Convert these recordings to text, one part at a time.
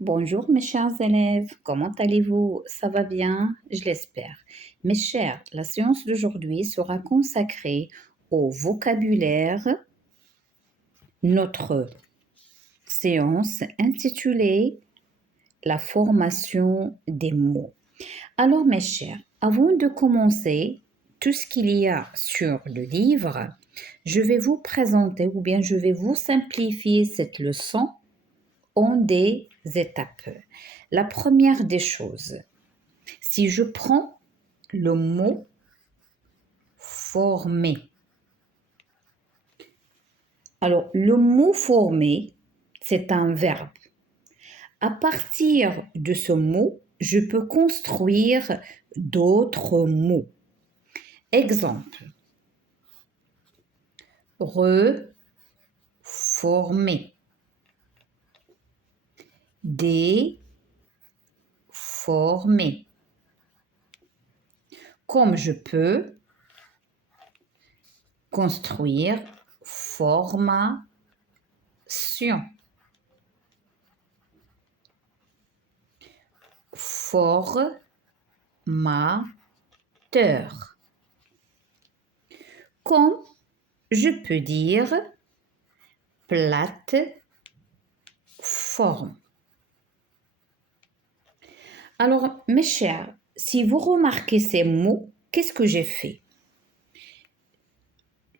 Bonjour mes chers élèves, comment allez-vous? Ça va bien? Je l'espère. Mes chers, la séance d'aujourd'hui sera consacrée au vocabulaire, notre séance intitulée La formation des mots. Alors mes chers, avant de commencer tout ce qu'il y a sur le livre, je vais vous présenter ou bien je vais vous simplifier cette leçon en des étapes. La première des choses, si je prends le mot former. Alors, le mot former, c'est un verbe. À partir de ce mot, je peux construire d'autres mots. Exemple, reformer, déformer. Comme je peux construire formation. Formateur. Comme je peux dire plateforme. Alors, mes chers, si vous remarquez ces mots, qu'est-ce que j'ai fait?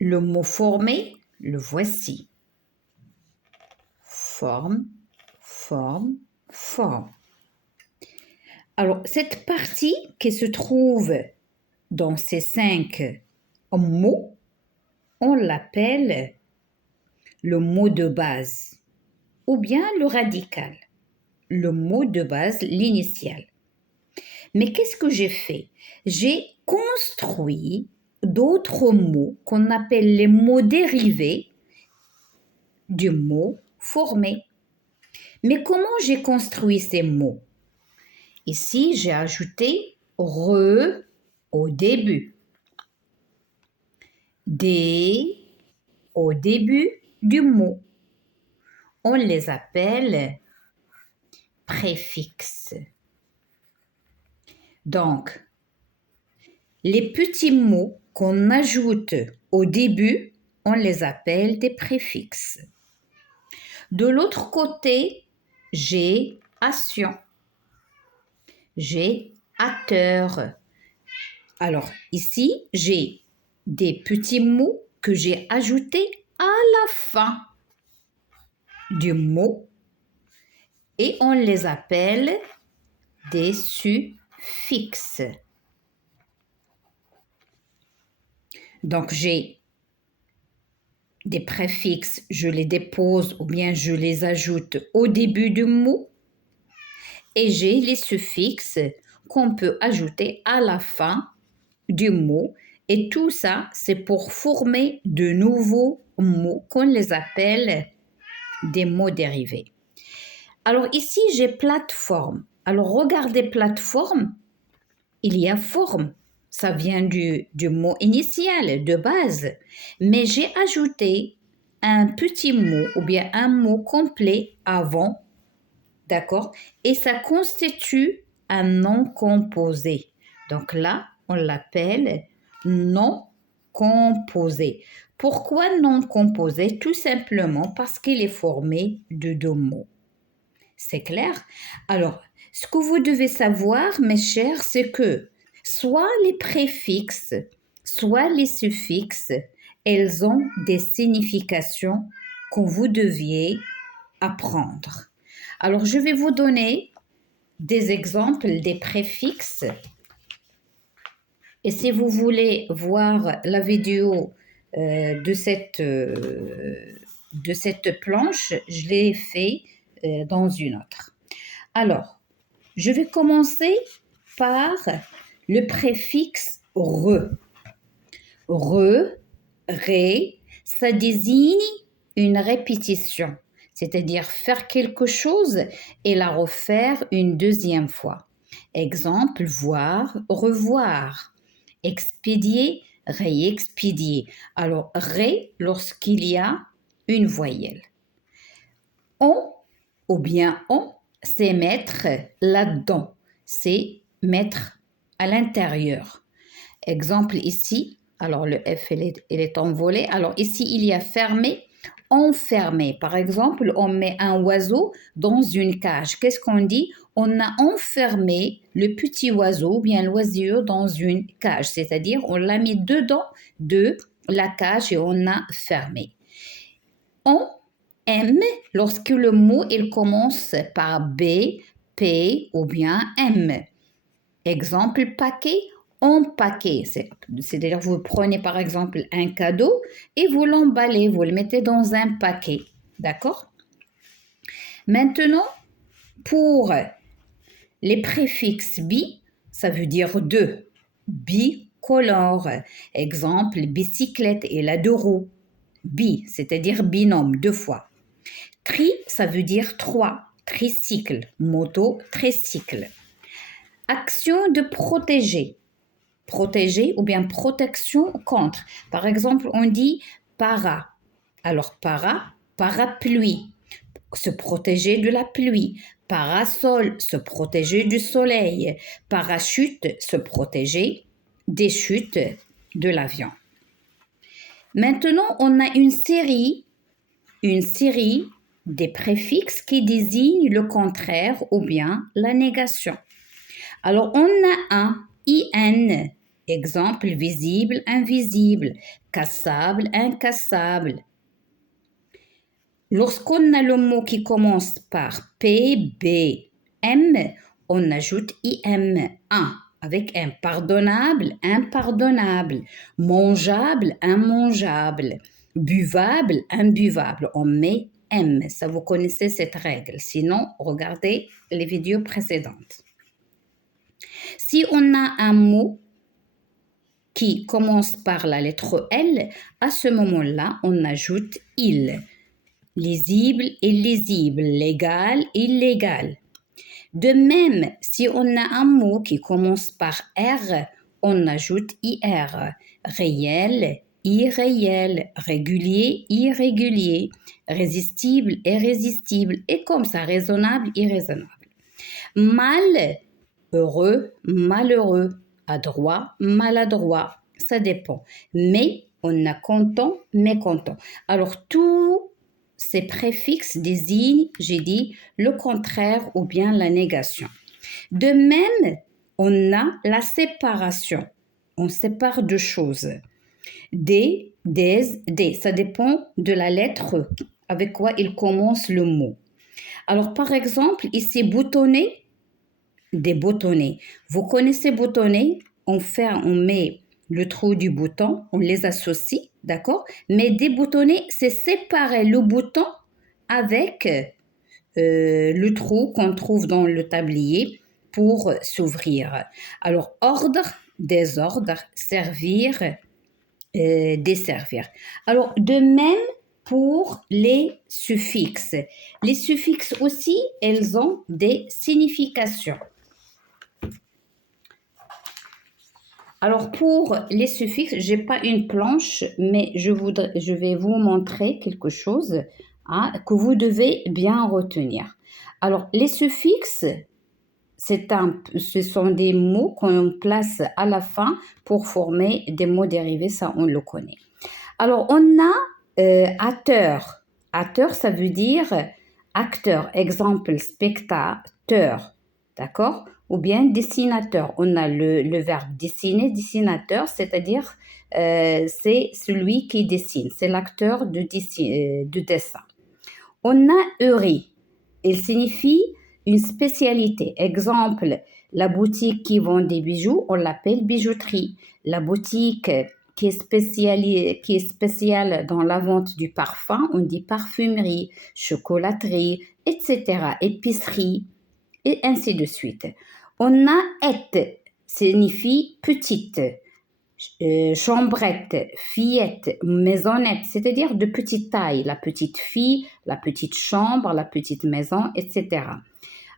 Le mot former, le voici. Forme, forme, forme. Alors, cette partie qui se trouve dans ces 5 mots, on l'appelle le mot de base ou bien le radical, le mot de base, l'initial. Mais qu'est-ce que j'ai fait? J'ai construit d'autres mots qu'on appelle les mots dérivés du mot former. Mais comment j'ai construit ces mots? Ici, j'ai ajouté re au début, des au début du mot. On les appelle préfixes. Donc, les petits mots qu'on ajoute au début, on les appelle des préfixes. De l'autre côté, j'ai action, j'ai acteur. Alors ici, j'ai des petits mots que j'ai ajoutés à la fin du mot et on les appelle des suffixes. Donc j'ai des préfixes, je les dépose ou bien je les ajoute au début du mot et j'ai les suffixes qu'on peut ajouter à la fin du mot et tout ça c'est pour former de nouveaux mots qu'on les appelle des mots dérivés. Alors ici j'ai plateforme. Alors regardez plateforme, il y a forme. Ça vient du mot initial, de base. Mais j'ai ajouté un petit mot ou bien un mot complet avant, d'accord? Et ça constitue un nom composé. Donc là, on l'appelle nom composé. Pourquoi nom composé? Tout simplement parce qu'il est formé de 2 mots. C'est clair? Alors, ce que vous devez savoir, mes chers, c'est que soit les préfixes, soit les suffixes, elles ont des significations que vous deviez apprendre. Alors, je vais vous donner des exemples des préfixes. Et si vous voulez voir la vidéo de cette planche, je l'ai fait dans une autre. Alors, je vais commencer par le préfixe re. Re, ré, ça désigne une répétition, c'est-à-dire faire quelque chose et la refaire une deuxième fois. Exemple, voir, revoir. Expédier, réexpédier. Alors, ré, lorsqu'il y a une voyelle. On ou bien on, c'est mettre là-dedans, c'est mettre à l'intérieur. Exemple ici, alors le F, il est envolé. Alors ici, il y a fermé, enfermé. Par exemple, on met un oiseau dans une cage. Qu'est-ce qu'on dit? On a enfermé le petit oiseau, ou bien l'oiseau, dans une cage. C'est-à-dire, on l'a mis dedans de la cage et on a fermé. On aime lorsque le mot il commence par B, P ou bien M. Exemple, paquet, empaquet. C'est-à-dire, vous prenez par exemple un cadeau et vous l'emballez, vous le mettez dans un paquet. D'accord? Maintenant, pour les préfixes bi, ça veut dire deux. Bicolore. Exemple, bicyclette et la deux roues. Bi, c'est-à-dire binôme, deux fois. Tri, ça veut dire trois. Tricycle, moto, tricycle. Action de protéger. Protéger ou bien protection contre. Par exemple, on dit para. Alors para, parapluie, se protéger de la pluie. Parasol, se protéger du soleil. Parachute, se protéger des chutes de l'avion. Maintenant, on a une série des préfixes qui désignent le contraire ou bien la négation. Alors, on a un IN, exemple visible, invisible, cassable, incassable. Lorsqu'on a le mot qui commence par P, B, M, on ajoute IM, un, avec impardonnable, impardonnable, mangeable, immangeable, buvable, imbuvable. On met M, ça vous connaissez cette règle. Sinon, regardez les vidéos précédentes. Si on a un mot qui commence par la lettre L, à ce moment-là, on ajoute il. Lisible, illisible, légal, illégal. De même, si on a un mot qui commence par R, on ajoute IR. Réel, irréel, régulier, irrégulier, résistible, irrésistible, et comme ça, raisonnable, irraisonnable. Mal, heureux, malheureux, adroit, maladroit, ça dépend. Mais on a content, mécontent. Alors, tous ces préfixes désignent, j'ai dit, le contraire ou bien la négation. De même, on a la séparation. On sépare deux choses. Des, ça dépend de la lettre avec quoi il commence le mot. Alors, par exemple, ici, boutonner, déboutonner. Vous connaissez boutonner? On met le trou du bouton, on les associe, d'accord? Mais déboutonner, c'est séparer le bouton avec le trou qu'on trouve dans le tablier pour s'ouvrir. Alors, ordre, désordre, servir, desservir. Alors, de même pour les suffixes. Les suffixes aussi, elles ont des significations. Alors, pour les suffixes, je n'ai pas une planche, mais je vais vous montrer quelque chose que vous devez bien retenir. Alors, les suffixes, ce sont des mots qu'on place à la fin pour former des mots dérivés, ça on le connaît. Alors, on a acteur. Acteur, ça veut dire acteur. Exemple, spectateur. D'accord? Ou bien dessinateur. On a le verbe dessiner, dessinateur, c'est-à-dire c'est celui qui dessine. C'est l'acteur de dessin. On a heuré. Il signifie une spécialité. Exemple, la boutique qui vend des bijoux, on l'appelle bijouterie. La boutique qui est spéciale dans la vente du parfum, on dit parfumerie, chocolaterie, etc. Épicerie, et ainsi de suite. On a ette, signifie petite, chambrette, fillette, maisonnette, c'est-à-dire de petite taille, la petite fille, la petite chambre, la petite maison, etc.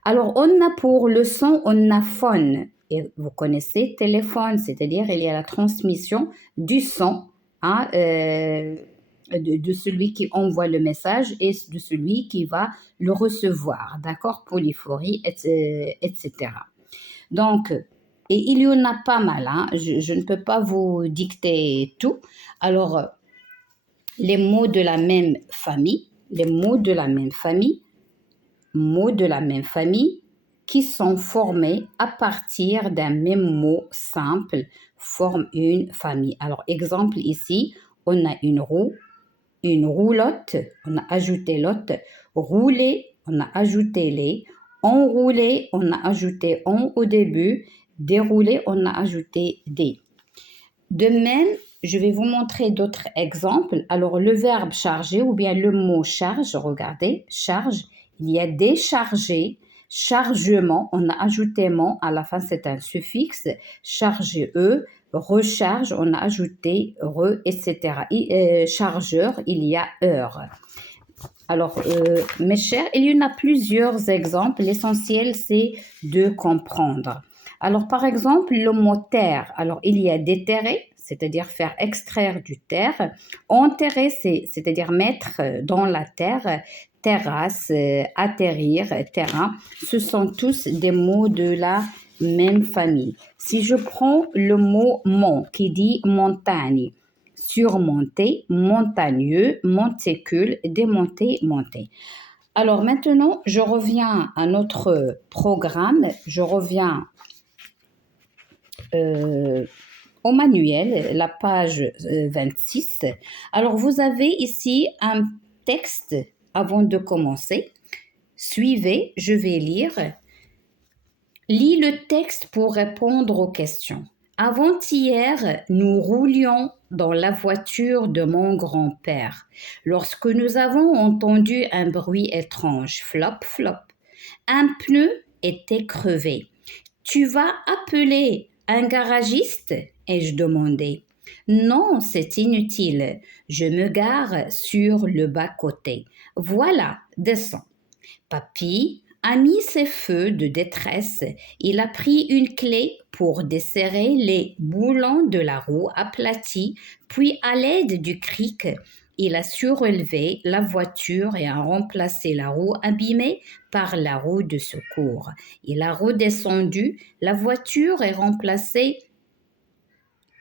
Alors, on a pour le son, on a phone. Et vous connaissez téléphone, c'est-à-dire il y a la transmission du son de celui qui envoie le message et de celui qui va le recevoir, d'accord? Polyphorie, etc. Donc, et il y en a pas mal, hein? Je ne peux pas vous dicter tout. Alors, les mots de la même famille, les mots de la même famille, mots de la même famille qui sont formés à partir d'un même mot simple forment une famille. Alors, exemple ici, on a une roue, une roulotte, on a ajouté lotte, rouler, on a ajouté les, enrouler, on a ajouté on au début, dérouler, on a ajouté des. De même, je vais vous montrer d'autres exemples. Alors, le verbe charger ou bien le mot charge, regardez, charge, il y a décharger, chargement, on a ajouté mon, à la fin c'est un suffixe, charger recharge, on a ajouté re, etc. Chargeur, il y a heure. Alors, mes chers, il y en a plusieurs exemples. L'essentiel, c'est de comprendre. Alors, par exemple, le mot terre. Alors, il y a déterrer, c'est-à-dire faire extraire du terre. Enterrer, c'est-à-dire mettre dans la terre. Terrasse, atterrir, terrain. Ce sont tous des mots de la même famille. Si je prends le mot mont qui dit montagne, surmonter, montagneux, monticule, démonter, monter. Alors maintenant, je reviens à notre programme, je reviens au manuel, la page 26. Alors vous avez ici un texte avant de commencer. Suivez, je vais lire. Lis le texte pour répondre aux questions. Avant-hier, nous roulions dans la voiture de mon grand-père lorsque nous avons entendu un bruit étrange. Flop, flop. Un pneu était crevé. Tu vas appeler un garagiste? Ai-je demandé. Non, c'est inutile. Je me gare sur le bas-côté. Voilà, descends. Papy a mis ses feux de détresse. Il a pris une clé pour desserrer les boulons de la roue aplatie, puis à l'aide du cric, il a surélevé la voiture et a remplacé la roue abîmée par la roue de secours. Il a redescendu la voiture et remplacé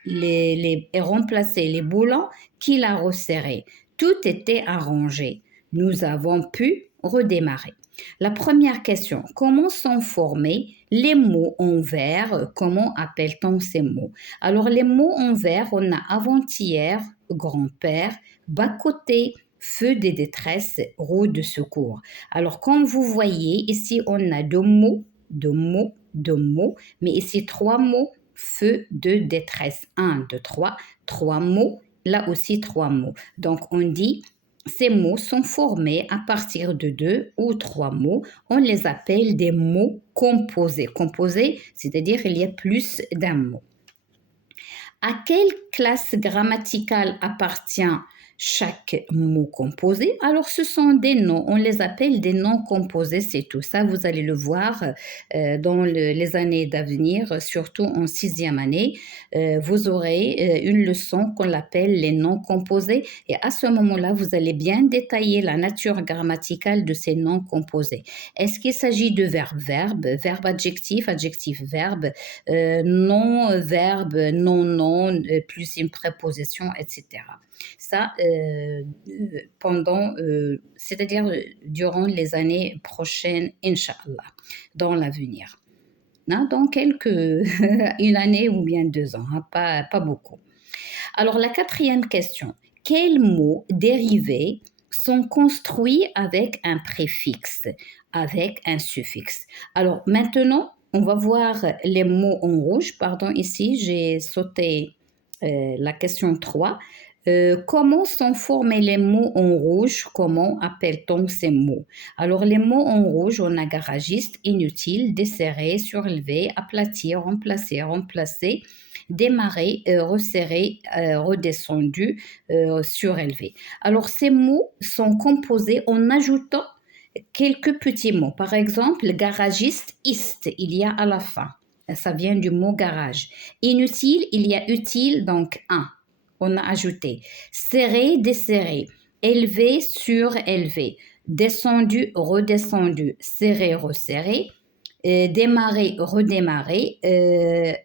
les boulons qu'il a resserrés. Tout était arrangé. Nous avons pu redémarrer. La première question, comment sont formés les mots en vers? Comment appelle-t-on ces mots? Alors, les mots en vers, on a avant-hier, grand-père, bas-côté, feu de détresse, roue de secours. Alors, comme vous voyez, ici, on a deux mots, mais ici, trois mots, feu de détresse. 1, 2, 3, 3 mots, là aussi 3 mots. Donc, on dit ces mots sont formés à partir de 2 ou 3 mots. On les appelle des mots composés. Composés, c'est-à-dire il y a plus d'un mot. À quelle classe grammaticale appartient chaque mot composé? Alors, ce sont des noms. On les appelle des noms composés, c'est tout. Ça, vous allez le voir dans les années d'avenir, surtout en 6e année. Vous aurez une leçon qu'on appelle les noms composés. Et à ce moment-là, vous allez bien détailler la nature grammaticale de ces noms composés. Est-ce qu'il s'agit de verbe, verbe adjectif, adjectif verbe, nom, verbe, non, plus une préposition, etc. Ça, c'est-à-dire durant les années prochaines, Inch'Allah, dans l'avenir. Dans une année ou bien 2 ans, hein, pas beaucoup. Alors, la 4e question, quels mots dérivés sont construits avec un préfixe, avec un suffixe? Alors, maintenant, on va voir les mots en rouge. Pardon, ici, j'ai sauté la question 3. Comment sont formés les mots en rouge? Comment appelle-t-on ces mots? Alors, les mots en rouge, on a garagiste, inutile, desserré, surélevé, aplati, remplacé, démarrer, resserrer, redescendu, surélevé. Alors, ces mots sont composés en ajoutant quelques petits mots. Par exemple, garagiste, ist, il y a à la fin. Ça vient du mot garage. Inutile, il y a utile, donc un. on a ajouté serré, desserré, élevé, surélevé, descendu, redescendu, serré, resserré, démarrer, redémarrer,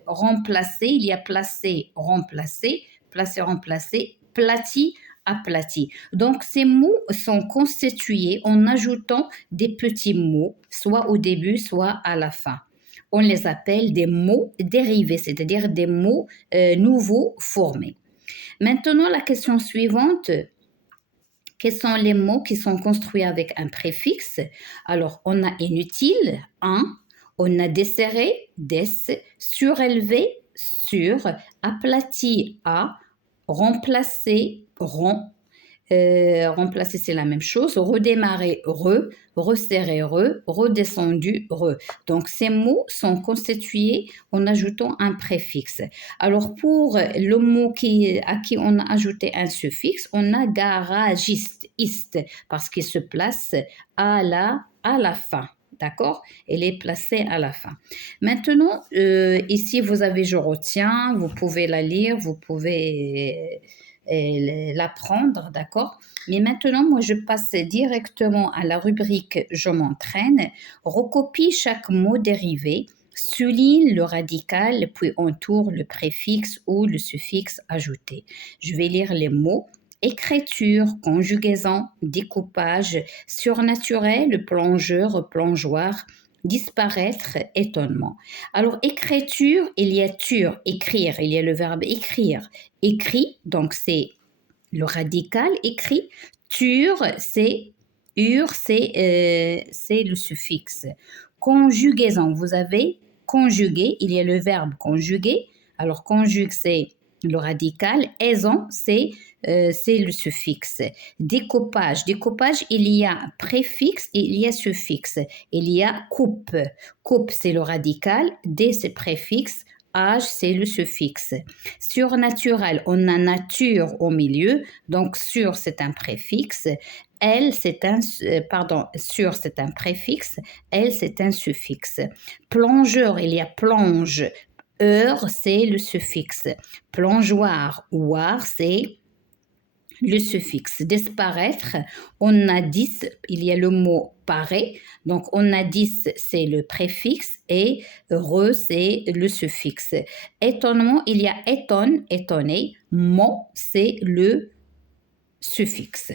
remplacer, il y a placé, remplacé, placé, remplacé, plati, aplati. Donc, ces mots sont constitués en ajoutant des petits mots, soit au début, soit à la fin. On les appelle des mots dérivés, c'est-à-dire des mots nouveaux formés. Maintenant, la question suivante, quels sont les mots qui sont construits avec un préfixe? Alors, on a inutile, un, on a desserré, des, surélevé, sur, aplati, a, remplacé, rond, remplacer, c'est la même chose. Redémarrer, resserrer, redescendu, re. Donc, ces mots sont constitués en ajoutant un préfixe. Alors, pour le mot à qui on a ajouté un suffixe, on a garagiste, iste, parce qu'il se place à la fin. D'accord? Elle est placée à la fin. Maintenant, ici, vous avez je retiens, vous pouvez la lire, vous pouvez l'apprendre, d'accord? Mais maintenant, moi, je passe directement à la rubrique Je m'entraîne, recopie chaque mot dérivé, souligne le radical, puis entoure le préfixe ou le suffixe ajouté. Je vais lire les mots. Écriture, conjugaison, découpage, surnaturel, plongeur, plongeoir, disparaître, étonnement. Alors, écriture, il y a tur, écrire, il y a le verbe écrire. Écrit, donc c'est le radical, écrit. Tur, c'est c'est le suffixe. Conjugaison, vous avez conjugué, il y a le verbe conjuguer. Alors, conjugue, c'est le radical. Aison, c'est le suffixe. Découpage, il y a préfixe et il y a suffixe. Il y a coupe. Coupe, c'est le radical. Dé, c'est préfixe. Âge, c'est le suffixe. Surnaturel, on a nature au milieu. Donc, sur, c'est un préfixe. Elle, c'est un, sur, c'est un préfixe. Elle, c'est un suffixe. Plongeur, il y a plonge. Heure, c'est le suffixe. Plongeoir, oir, c'est le suffixe. Disparaître, on a 10, il y a le mot paraît, donc on a 10, c'est le préfixe, et re, c'est le suffixe. Étonnement, il y a étonne, étonné, mon, c'est le suffixe.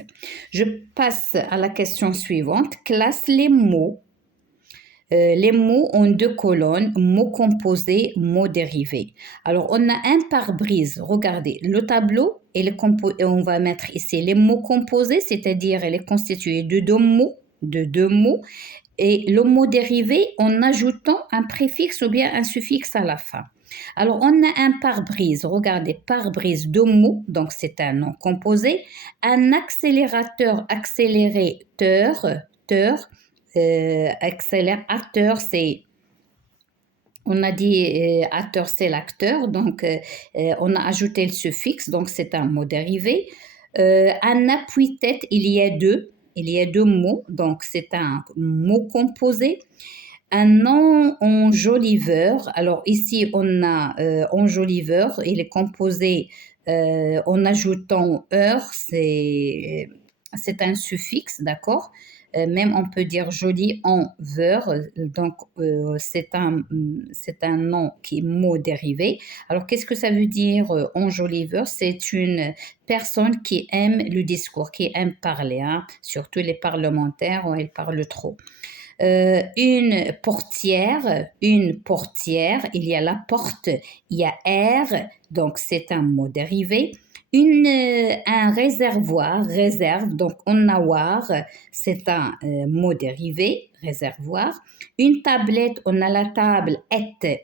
Je passe à la question suivante. Classe les mots. Les mots ont deux colonnes, mots composés, mots dérivés. Alors, on a un pare-brise. Regardez, le tableau, et on va mettre ici les mots composés, c'est-à-dire elle est constituée de deux mots, et le mot dérivé en ajoutant un préfixe ou bien un suffixe à la fin. Alors, on a un pare-brise. Regardez, pare-brise, deux mots, donc c'est un nom composé. Un accélérateur, accélérateur, accélérateur, c'est, on a dit acteur, c'est l'acteur, donc on a ajouté le suffixe, donc c'est un mot dérivé. Un appui-tête, il y a deux mots, donc c'est un mot composé. Un enjoliveur, alors ici on a enjoliveur, il est composé en ajoutant heure, c'est un suffixe, d'accord? Même on peut dire joli en veur, donc c'est un nom qui est mot dérivé. Alors qu'est-ce que ça veut dire enjoliveur? C'est une personne qui aime le discours, qui aime parler, hein? Surtout les parlementaires, ils parlent trop. Une portière, il y a la porte, il y a air, donc c'est un mot dérivé. Un réservoir, réserve, donc on avoir, c'est un mot dérivé, réservoir. Une tablette, on a la table,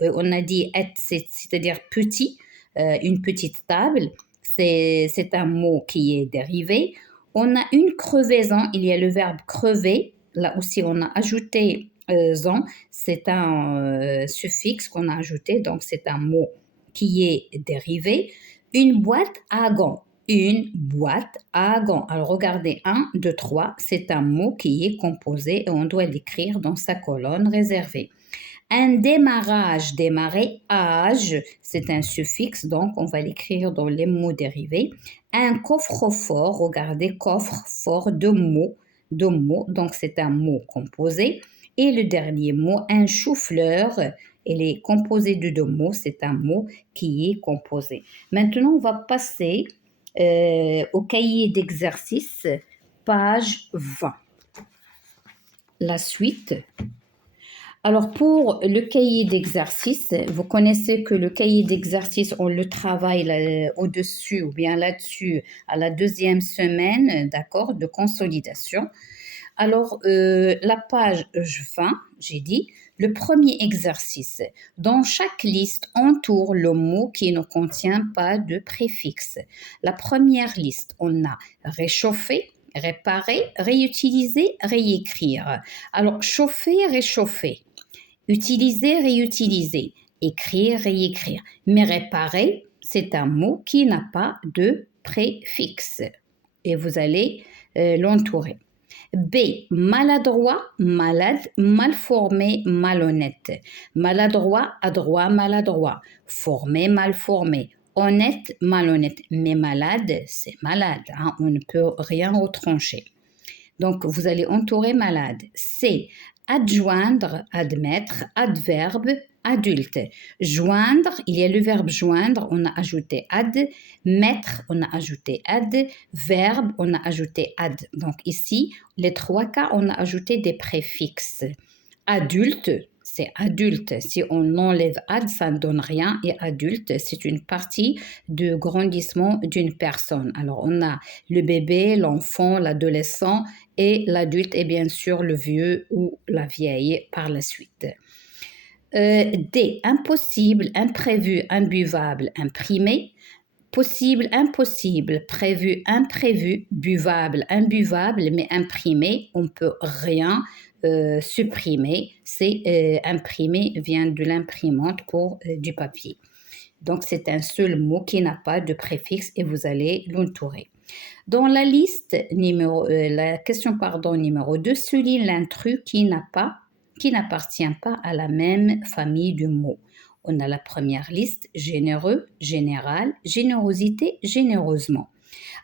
on a dit c'est-à-dire petit, une petite table, c'est un mot qui est dérivé. On a une crevaison, il y a le verbe crever, là aussi on a ajouté zon, c'est un suffixe qu'on a ajouté, donc c'est un mot qui est dérivé. Une boîte à gants. une boîte à gants. Alors regardez, 1, 2, 3, c'est un mot qui est composé et on doit l'écrire dans sa colonne réservée. Un démarrage, démarrer, âge, c'est un suffixe, donc on va l'écrire dans les mots dérivés. Un coffre-fort, regardez, coffre, fort, deux mots, donc c'est un mot composé. Et le dernier mot, un chou-fleur, il est composé de deux mots, c'est un mot qui est composé. Maintenant, on va passer au cahier d'exercice, page 20. La suite. Alors pour le cahier d'exercice, vous connaissez que le cahier d'exercice, on le travaille au-dessus ou bien là-dessus à la deuxième semaine, d'accord, de consolidation. Alors la page 20, j'ai dit, le premier exercice. Dans chaque liste, entoure le mot qui ne contient pas de préfixe. La première liste, on a réchauffer, réparer, réutiliser, réécrire. Alors chauffer, réchauffer. Utiliser, réutiliser, écrire, réécrire. Mais réparer, c'est un mot qui n'a pas de préfixe. Et vous allez l'entourer. B. Maladroit, malade, mal formé, malhonnête. Maladroit, adroit, maladroit. Formé, mal formé. Honnête, malhonnête. Mais malade, c'est malade. Hein? On ne peut rien retrancher. Donc, vous allez entourer malade. C. Adjoindre, admettre, adverbe, adulte. Joindre, il y a le verbe joindre, on a ajouté ad. Mettre, on a ajouté ad. Verbe, on a ajouté ad. Donc ici, les trois cas, on a ajouté des préfixes. Adulte, c'est adulte. Si on enlève ad, ça ne donne rien. Et adulte, c'est une partie du grandissement d'une personne. Alors, on a le bébé, l'enfant, l'adolescent et l'adulte et bien sûr le vieux ou la vieille par la suite. D. Impossible, imprévu, imbuvable, imprimé. Possible, impossible, prévu, imprévu, buvable, imbuvable, mais imprimé, on peut rien supprimer. C'est imprimé vient de l'imprimante pour du papier. Donc c'est un seul mot qui n'a pas de préfixe et vous allez l'entourer. Dans la liste la question numéro 2, souligne l'intrus qui n'appartient pas à la même famille de mots. On a la première liste, généreux, général, générosité, généreusement.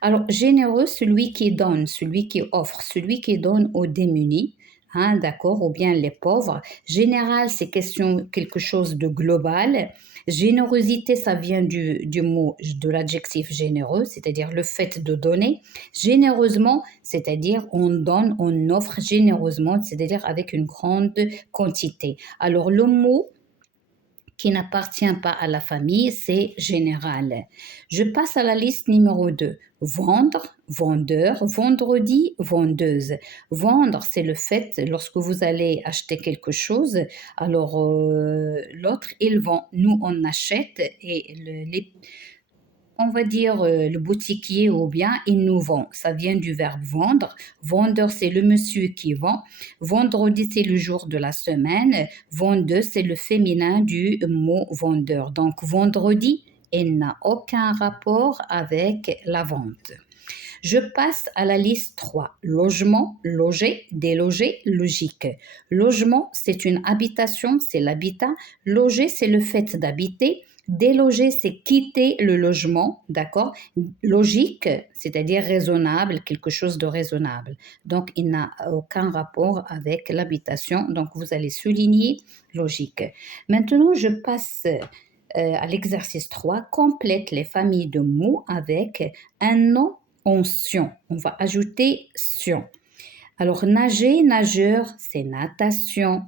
Alors, généreux, celui qui donne, celui qui offre, celui qui donne aux démunis, hein, d'accord, ou bien les pauvres. Général, c'est quelque chose de global. Générosité, ça vient du mot, de l'adjectif généreux, c'est-à-dire le fait de donner. Généreusement, c'est-à-dire on donne, on offre généreusement, c'est-à-dire avec une grande quantité. Alors, le mot qui n'appartient pas à la famille, c'est général. Je passe à la liste numéro 2. Vendre, vendeur, vendredi, vendeuse. Vendre, c'est le fait, lorsque vous allez acheter quelque chose, alors l'autre, il vend. Nous, on achète et on va dire le boutiquier ou bien il nous vend. Ça vient du verbe vendre. Vendeur, c'est le monsieur qui vend. Vendredi, c'est le jour de la semaine. Vendeuse, c'est le féminin du mot vendeur. Donc, vendredi, il n'a aucun rapport avec la vente. Je passe à la liste 3. Logement, loger, déloger, logique. Logement, c'est une habitation, c'est l'habitat. Loger, c'est le fait d'habiter. Déloger, c'est quitter le logement, d'accord? Logique, c'est-à-dire raisonnable, quelque chose de raisonnable. Donc, il n'a aucun rapport avec l'habitation. Donc, vous allez souligner logique. Maintenant, je passe à l'exercice 3. Complète les familles de mots avec un nom en sion. On va ajouter sion. Alors, nager, nageur, c'est natation,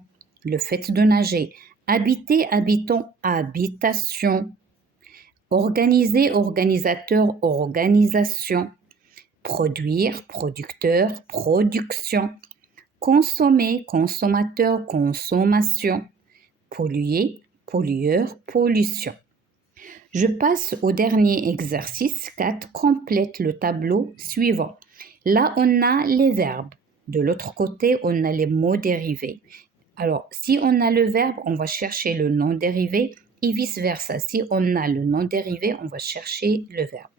le fait de nager. Habiter, habitant, habitation. Organiser, organisateur, organisation. Produire, producteur, production. Consommer, consommateur, consommation. Polluer, pollueur, pollution. Je passe au dernier exercice 4. Complète le tableau suivant. Là, on a les verbes. De l'autre côté, on a les mots dérivés. Alors, si on a le verbe, on va chercher le nom dérivé et vice-versa. Si on a le nom dérivé, on va chercher le verbe.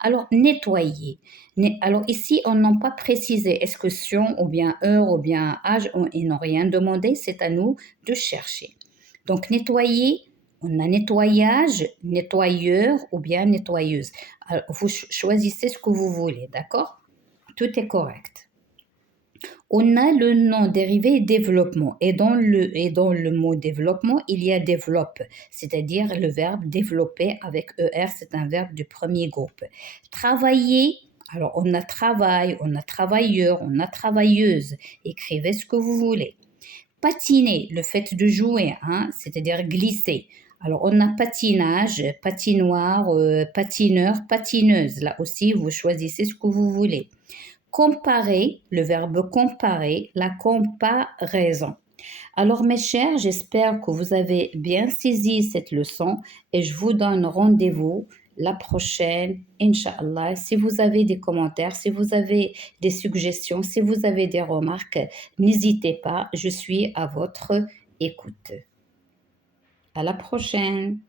Alors, nettoyer. Alors ici, on n'a pas précisé expression ou bien heure ou bien âge, ils n'ont rien demandé, c'est à nous de chercher. Donc, nettoyer, on a nettoyage, nettoyeur ou bien nettoyeuse. Alors, vous choisissez ce que vous voulez, d'accord? Tout est correct. On a le nom dérivé développement et dans le mot développement, il y a développe, c'est-à-dire le verbe développer avec ER, c'est un verbe du premier groupe. Travailler, alors on a travail, on a travailleur, on a travailleuse, écrivez ce que vous voulez. Patiner, le fait de jouer, hein, c'est-à-dire glisser. Alors, on a patinage, patinoire, patineur, patineuse. Là aussi, vous choisissez ce que vous voulez. Comparer, le verbe comparer, la comparaison. Alors mes chers, j'espère que vous avez bien saisi cette leçon et je vous donne rendez-vous la prochaine, Inch'Allah. Si vous avez des commentaires, si vous avez des suggestions, si vous avez des remarques, n'hésitez pas, je suis à votre écoute. À la prochaine.